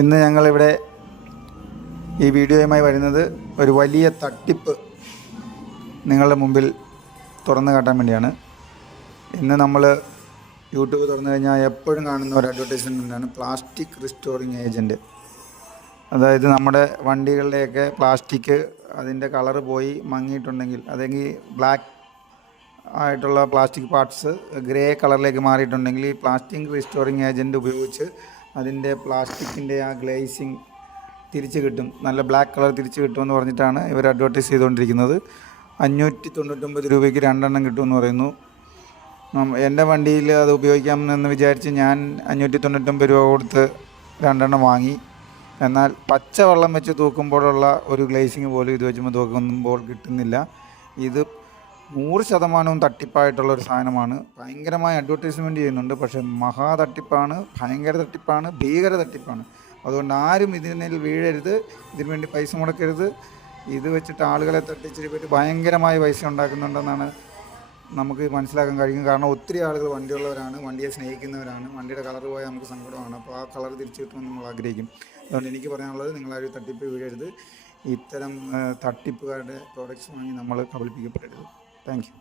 ഇന്ന് ഞങ്ങളിവിടെ ഈ വീഡിയോയുമായി വരുന്നത് ഒരു വലിയ തട്ടിപ്പ് നിങ്ങളുടെ മുമ്പിൽ തുറന്നു കാട്ടാൻ വേണ്ടിയാണ്. ഇന്ന് നമ്മൾ യൂട്യൂബ് തുറന്നു കഴിഞ്ഞാൽ എപ്പോഴും കാണുന്ന ഒരു അഡ്വർടൈസ്മെൻറ്റാണ് പ്ലാസ്റ്റിക് റിസ്റ്റോറിങ് ഏജൻറ്റ്. അതായത് നമ്മുടെ വണ്ടികളുടെയൊക്കെ പ്ലാസ്റ്റിക് അതിൻ്റെ കളറ് പോയി മങ്ങിയിട്ടുണ്ടെങ്കിൽ, അല്ലെങ്കിൽ ബ്ലാക്ക് ആയിട്ടുള്ള പ്ലാസ്റ്റിക് പാർട്സ് ഗ്രേ കളറിലേക്ക് മാറിയിട്ടുണ്ടെങ്കിൽ ഈ പ്ലാസ്റ്റിക് റിസ്റ്റോറിങ് ഏജൻറ്റ് ഉപയോഗിച്ച് അതിൻ്റെ പ്ലാസ്റ്റിക്കിൻ്റെ ആ ഗ്ലേസിങ് തിരിച്ച് കിട്ടും, നല്ല ബ്ലാക്ക് കളർ തിരിച്ച് കിട്ടുമെന്ന് പറഞ്ഞിട്ടാണ് ഇവർ അഡ്വർടൈസ് ചെയ്തുകൊണ്ടിരിക്കുന്നത്. 599 രൂപയ്ക്ക് 2 എണ്ണം കിട്ടുമെന്ന് പറയുന്നു. എൻ്റെ വണ്ടിയിൽ അത് ഉപയോഗിക്കാമെന്ന് വിചാരിച്ച് ഞാൻ 599 രൂപ കൊടുത്ത് 2 എണ്ണം വാങ്ങി. എന്നാൽ പച്ചവെള്ളം വെച്ച് തൂക്കുമ്പോഴുള്ള ഒരു ഗ്ലേസിങ് പോലും ഇത് വെച്ച് തൂക്കുമ്പോൾ കിട്ടുന്നില്ല. ഇത് 100% തട്ടിപ്പായിട്ടുള്ളൊരു സാധനമാണ്. ഭയങ്കരമായ അഡ്വർടൈസ്മെൻറ്റ് ചെയ്യുന്നുണ്ട്, പക്ഷേ മഹാ തട്ടിപ്പാണ്, ഭയങ്കര തട്ടിപ്പാണ്, ഭീകര തട്ടിപ്പാണ്. അതുകൊണ്ട് ആരും ഇതിനിൽ വീഴരുത്, ഇതിനു വേണ്ടി പൈസ മുടക്കരുത്. ഇത് വെച്ചിട്ട് ആളുകളെ തട്ടിച്ചിട്ട് പറ്റി ഭയങ്കരമായ പൈസ ഉണ്ടാക്കുന്നുണ്ടെന്നാണ് നമുക്ക് മനസ്സിലാക്കാൻ കഴിയും. കാരണം ഒത്തിരി ആളുകൾ വണ്ടിയുള്ളവരാണ്, വണ്ടിയെ സ്നേഹിക്കുന്നവരാണ്. വണ്ടിയുടെ കളർ പോയാൽ നമുക്ക് സങ്കടമാണ്. അപ്പോൾ ആ കളർ തിരിച്ചു കിട്ടുമെന്ന് നമ്മൾ ആഗ്രഹിക്കും. അതുകൊണ്ട് എനിക്ക് പറയാനുള്ളത്, നിങ്ങളാരും തട്ടിപ്പ് വീഴരുത്. ഇത്തരം തട്ടിപ്പുകാരുടെ പ്രോഡക്റ്റ്സ് വാങ്ങി നമ്മൾ കബളിപ്പിക്കപ്പെടരുത്. Thank you.